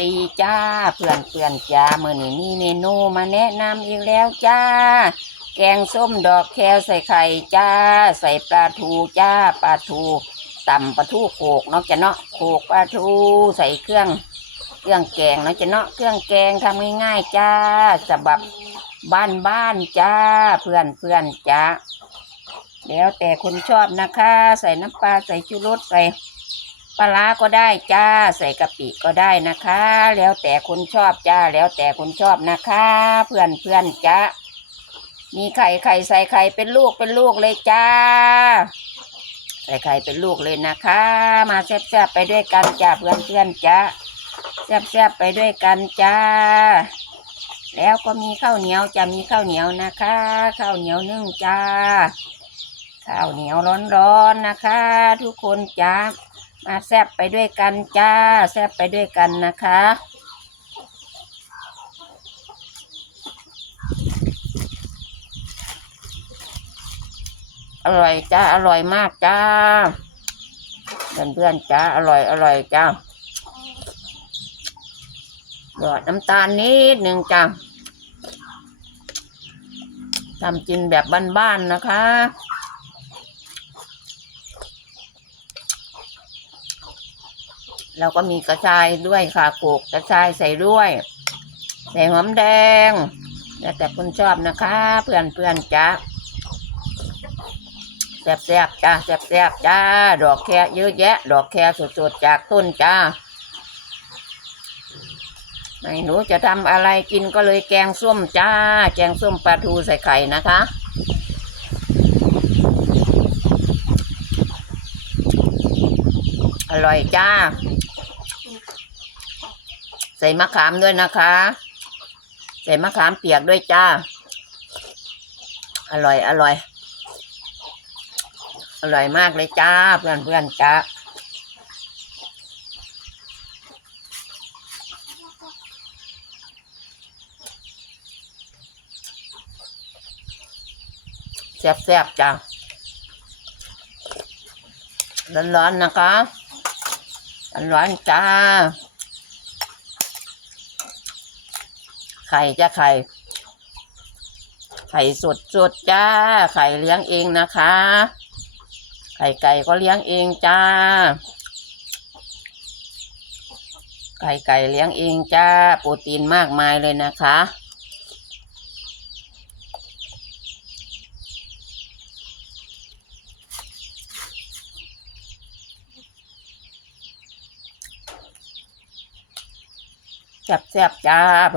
ดีจ้าเพื่อนเพื่อนจ้ามื่อนี้มีเมนูมาแนะนำอีกแล้วจ้า แกงส้มดอกแครใส่ไข่จ้า ใส่ปลาทูจ้าปลาทูตำปลาทูโขกเนาะจะเนาะโขกปลาทูใส่เครื่อง เครื่องแกงเนาะจะเนาะเครื่องแกงทำง่ายๆจ้าฉบับบ้านบ้านจ้า เพื่อนเพื่อนจ้าแล้วแต่คนชอบนะคะ ใส่น้ำปลาใส่ชูรสใส่ ปลาก็ได้จ้าใส่กะปิก็ได้นะคะ แล้วแต่คนชอบจ้าแล้วแต่คนชอบนะคะ เพื่อนเพื่อนจ้ามีไข่ไข่ใส่ไข่เป็นลูกเป็นลูกเลยจ้า ใส่ไข่เป็นลูกเลยนะคะ มาแซ่บๆไปด้วยกันจ้าเพื่อนเพื่อนจ้าแซ่บๆไปด้วยกันจ้า แล้วก็มีข้าวเหนียวจะมีข้าวเหนียวนะคะข้าวเหนียวนึ่งจ้าข้าวเหนียวร้อนๆนะคะ ทุกคนจ้า มาแซบไปด้วยกันจ้า แซบไปด้วยกันนะคะอร่อยจ้า อร่อยมากจ้าเพื่อนเพื่อนๆจ้า อร่อย อร่อยจ้าหยอดน้ำตาลนิดหนึ่งจ้าทำกินแบบบ้านๆนะคะ เราก็มีกระชายด้วยค่ะโขลกกระชายใส่ด้วย ใส่หอมแดง แล้วแต่คุณชอบนะคะ เพื่อนเพื่อนจ้าแซ่บแซบๆจ้าแซ่บแซบๆจ้า ดอกแคเยอะแยะ ดอกแคสดๆจากต้นจ้าไม่หนูจะทำอะไรกินก็เลยแกงส้มจ้า แกงส้มปลาทูใส่ไข่นะคะอร่อยจ้า ส่มะขามด้วยนะคะ ใส่มะขามเปียกด้วยจ้า อร่อย อร่อย อร่อยมากเลยจ้า เพื่อนเพื่อนจ้าแซ่บๆจ้าร้อนๆนะคะร้อนๆจ้า ไข่จ้าไข่ ไข่สดสดจ้า ไข่เลี้ยงเองนะคะ ไข่ไก่ก็เลี้ยงเองจ้า ไข่ไก่เลี้ยงเองจ้า โปรตีนมากมายเลยนะคะแซ่บๆจ้าเพื่อน